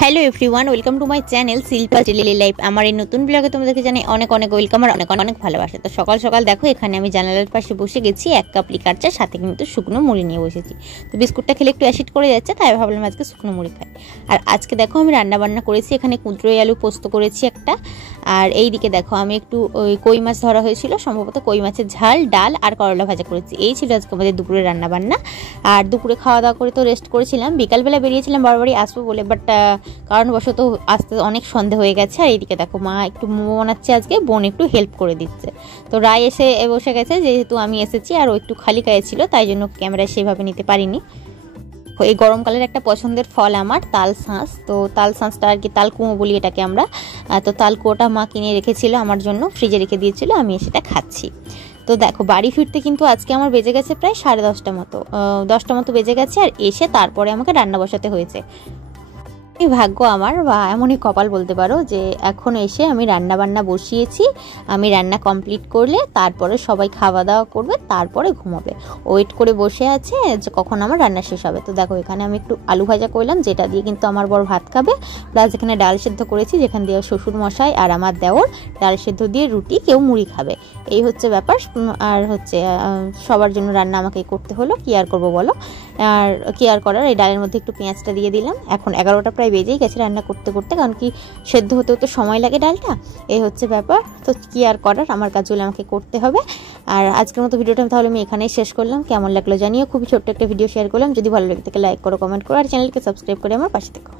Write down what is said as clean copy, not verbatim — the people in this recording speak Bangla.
Hello everyone, welcome to my channel Shilpa daily life. আমার এই নতুন ব্লগে তোমাদেরকে জানাই অনেক অনেক ওয়েলকাম আর অনেক অনেক ভালোবাসা। তো সকাল সকাল দেখো এখানে আমি জানালার পাশে বসে গেছি, 1 কাপ লিকার চা, সাথে কিন্তু শুকনো মুড়ি নিয়ে বসেছি। তো বিস্কুটটা খেলে একটু অ্যাসিড করে যাচ্ছে, তাই ভাবলাম আজকে শুকনো মুড়ি খাই। আর আজকে দেখো আমি রান্না বান্না করেছি, এখানে কুঁদরোই আলু পোস্ত করেছি একটা। আর এই দিকে দেখো আমি একটু ওই কই মাছ ধরা হয়েছিল, সম্ভবত কই মাছের ঝাল, ডাল আর করলা ভাজা করেছি। এই ছিল আজকে আমাদের দুপুরে রান্না বান্না। আর দুপুরে খাওয়া দাওয়া করে তো রেস্ট করেছিলাম, বিকালবেলা বেরিয়েছিলাম বারবারই আসবো বলে, বাট কারণবশত আসতে অনেক সন্ধে হয়ে গেছে। আর এইদিকে দেখো মা একটু মোমো বানাচ্ছে, আজকে বোন একটু হেল্প করে দিচ্ছে। তো রায় এসে বসে গেছে, যেহেতু আমি এসেছি আর ও একটু খালি গায়ে ছিল, তাই জন্য ক্যামেরায় সেভাবে নিতে পারিনি। এই গরমকালের একটা পছন্দের ফল আমার তাল শাঁস। তো তাল শাঁসটা আর কি তাল কুঁয়ো বলি এটাকে আমরা। তো তাল কুঁয়োটা মা কিনে রেখেছিল আমার জন্য, ফ্রিজে রেখে দিয়েছিল, আমি সেটা খাচ্ছি। তো দেখো বাড়ি ফিরতে কিন্তু আজকে আমার বেজে গেছে প্রায় 10:30 মতো, 10টা মতো বেজে গেছে। আর এসে তারপরে আমাকে রান্না বসাতে হয়েছে। এই ভাগ্য আমার, বা এমনই কপাল বলতে পারো, যে এখন এসে আমি রান্না বান্না বসিয়েছি। আমি রান্না কমপ্লিট করলে তারপরে সবাই খাওয়া দাওয়া করবে, তারপরে ঘুমোবে। ওয়েট করে বসে আছে যে কখন আমার রান্না শেষ হবে। তো দেখো এখানে আমি একটু আলু ভাজা করলাম, যেটা দিয়ে কিন্তু আমার বর ভাত খাবে। প্লাস এখানে ডাল সেদ্ধ করেছি, যেখান দিয়ে শ্বশুর মশাই আর আমার দেওর ডাল সেদ্ধ দিয়ে রুটি, কেউ মুড়ি খাবে। এই হচ্ছে ব্যাপার। আর হচ্ছে সবার জন্য রান্না আমাকে করতে হলো, কি আর করবো বলো। আর কি আর করার, এই ডালের মধ্যে একটু পেঁয়াজটা দিয়ে দিলাম। এখন 11টা প্রায় বেজেই গেছে রান্না করতে করতে, কারণ কি সেদ্ধ হতে হতে সময় লাগে ডালটা। এই হচ্ছে ব্যাপার। তো কি আর করার, আমার কাজগুলো আমাকে করতে হবে। আর আজকের মতো ভিডিওটা তাহলে আমি এখানেই শেষ করলাম। কেমন লাগলো জানিও, খুবই ছোট্ট একটা ভিডিও শেয়ার করলাম। যদি ভালো লাগে থাকে লাইক করো, কমেন্ট করো, আর চ্যানেলকে সাবস্ক্রাইব করে আমার পাশে থেকো।